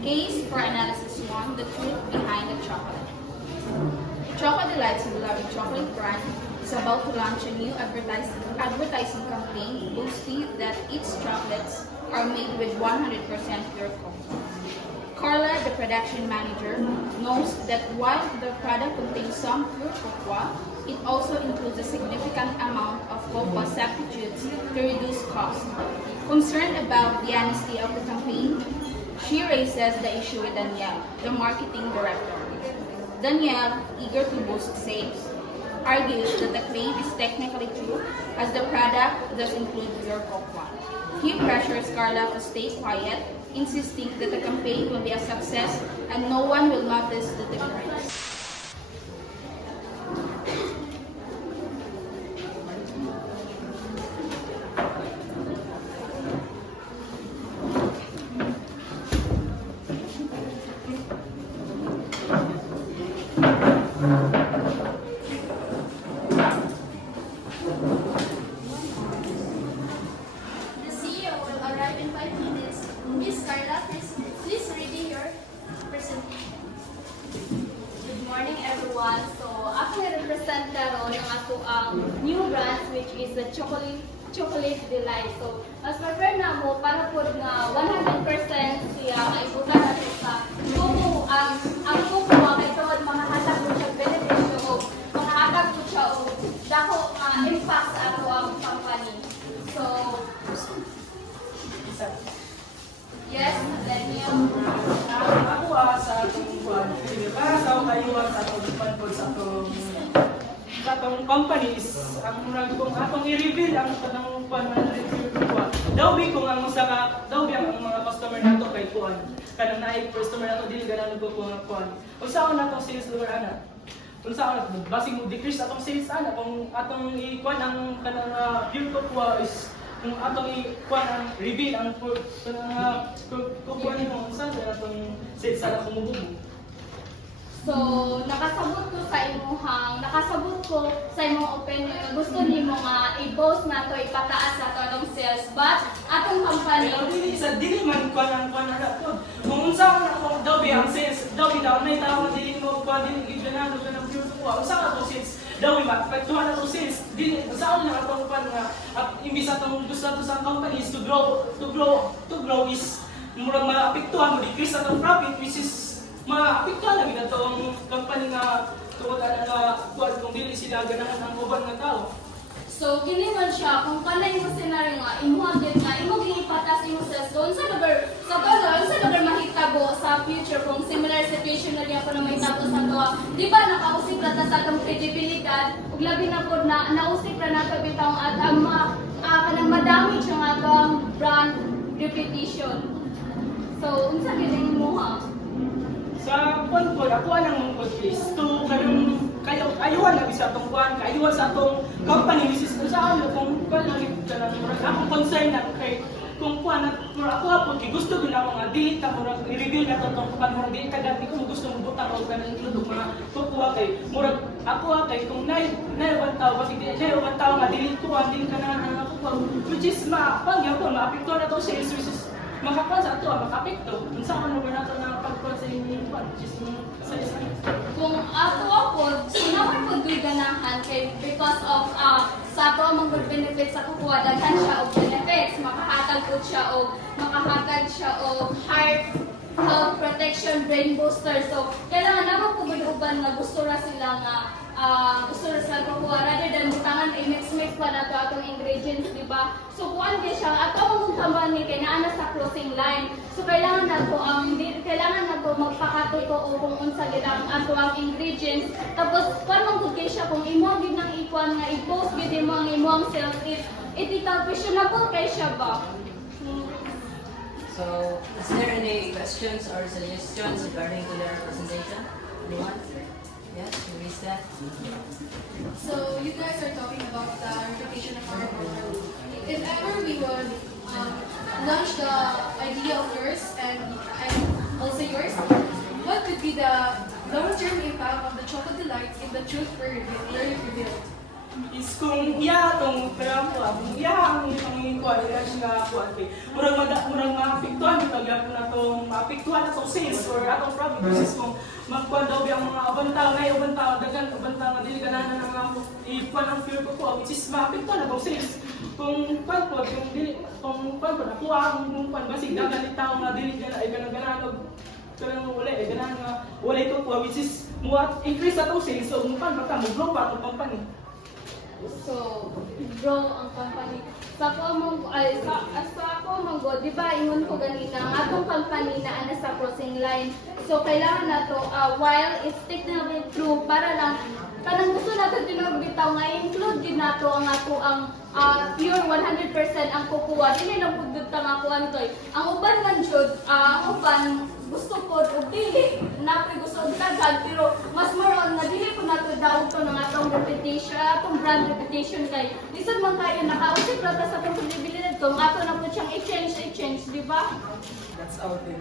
Case for Analysis 1, The Truth Behind the Chocolate. Choco Delights, a beloved chocolate brand, is about to launch a new advertising campaign boasting that its chocolates are made with 100% pure cocoa. Carla, the production manager, knows that while the product contains some pure cocoa, it also includes a significant amount of cocoa substitutes to reduce cost. Concerned about the honesty of the campaign, she raises the issue with Danielle, the marketing director. Danielle, eager to boost sales, argues that the claim is technically true as the product does include pure cocoa. He pressures Carla to stay quiet, insisting that the campaign will be a success and no one will notice the difference. The CEO will arrive in 5 minutes. Miss Carla, please ready your presentation. Good morning everyone. So, ako represent karon ang ato ang new brand which is the Chocolate Delight. So, as prefer na mo para po nga 100% siya ay buta natin sa cocoa. Ang cocoa kay tawad makahatag po siya benepisyo o makahatag po siya o dako impact sa ato ang company. So, yes, Daniel. Ako sa atong kuan, para sa kayuan sa atong panpod sa atong companies, ang murag kung atong i-reveal ang kanang kuan man review kuan. Dawbi kung ang usa ka, dawbi ang mga customer nato kay kuan. Kanang naay customer nato dili ganahan kuan. Unsaon natong sales lower ana? Unsaon basing mo decrease atong sales ana kung atong i-kuan ang kanang pure cocoa is kung atong i-kuan ang reveal ang kukuan mo unsa atong sales ana kumububo. So, nakasabot ko sa imong opinion na gusto nimo nga i-boast nato ipataas nato atong sales but atong company Pero dili man kuan ang kuan ana to. Kung unsa na kung dawbi ang sales, dawbi daw may tao dili mo kuan dili giganado ka ng pure cocoa. Unsa ka to sales? Dawbi ba pagtuhan na to sales, dili unsa na atong kuan nga imbis atong gusto nato sa company is to grow is murag maapektuhan mo decrease atong profit which is maapektuhan lagi na to ang company nga tungod ana nga kuan kung dili sila ganahan ang uban nga tao. So, kini man siya, kung kanay mo scenario nga, imuha gid nga, imo giipatas imo sales doon sa lugar mahitabo sa future kung similar situation na niya pa na mahitabo sa tuwa. Di ba nakausip na ta sa atong credibility ug labi na pod na nausip na nato bitaw at ang kanang madami siya nga atong brand reputation. So, unsa gid ang imuha? Sa kuan ko, ako lang mong is to kayo ayuhan lagi sa atong kuan, ayuhan sa atong company which is kung saan kung kuan lang kanang akong concern na kay kung kuan na ako apod gusto gyud ako nga dili ta murag i-review na to tong kuan murag dili ka dati kung gusto mo butang og kanang include mga kukuha kay murag ako kay kung nay uban tao kasi nay uban tao nga dili kuan dili ka na kukuha which is maapekto na to sa which is makakuan sa ato makapekto unsa man mo nato na pagkuan sa inyong kuan which is sa isa. Kung ako sinaman ko do'y ganahan kay because of sa ato ang mga benefits sa kukuha daghan siya og benefits makahatag po siya og heart health protection brain booster so kailangan naman po uban nga gusto ra sila nga kukuha rather than butangan i-mix pa na to atong ingredients, di ba? So kuan di siya ato ang company kay naa na sa closing line. So kailangan na to magpakatotoo kung unsa gid ang ato ang ingredients. Tapos kuan man gud kay siya kung imo gid nang ikuan nga i-post gid imo ang imong sales itital questionable kay siya ba? So, is there any questions or suggestions regarding to their presentation? Anyone? Yes, you raise that. So, you guys are talking about the reputation of our company. If ever we would launch the idea of yours and also yours, what could be the long-term impact of the Chocolate Delight in the truth we're revealed? is kung iya tong pero kung iya ang kuan ila nga kuan kay murag maapektuhan bitaw gyapon natong maapektuhan atong sales or atong profit is kung magkuan daw ang mga ubang tao na ubang tao dagan ubang tao nga dili ganahan na mga ikuan ang fear ko which is maapektuhan atong sales kung kuan po kung dili kung kuan po nakuha ang kuan basig dagan ni tao nga dili gana ay ganahan og kanang wala ay ganahan nga wala ito po which is muat increase atong sales so mupan baka mo grow pa atong company. So, grow ang company. Sa ako mong go, di ba, ingon ko ganina, ang atong company na ana sa crossing line. So, kailangan na to, while it's technically true, para lang, kanang gusto natin tinugbitaw nga, include din nato ang ato ang pure 100% ang kukuha. Dili lang pugdod ta nga kuan toy. Ang uban man jud, ang uban gusto ko og dili na gusto og daghan pero mas more on na dili ko nato daog to ng atong reputation, atong brand reputation kay lisod man kayo nakausip ra ta sa atong credibility to, ato na po siyang exchange, di ba? That's our thing.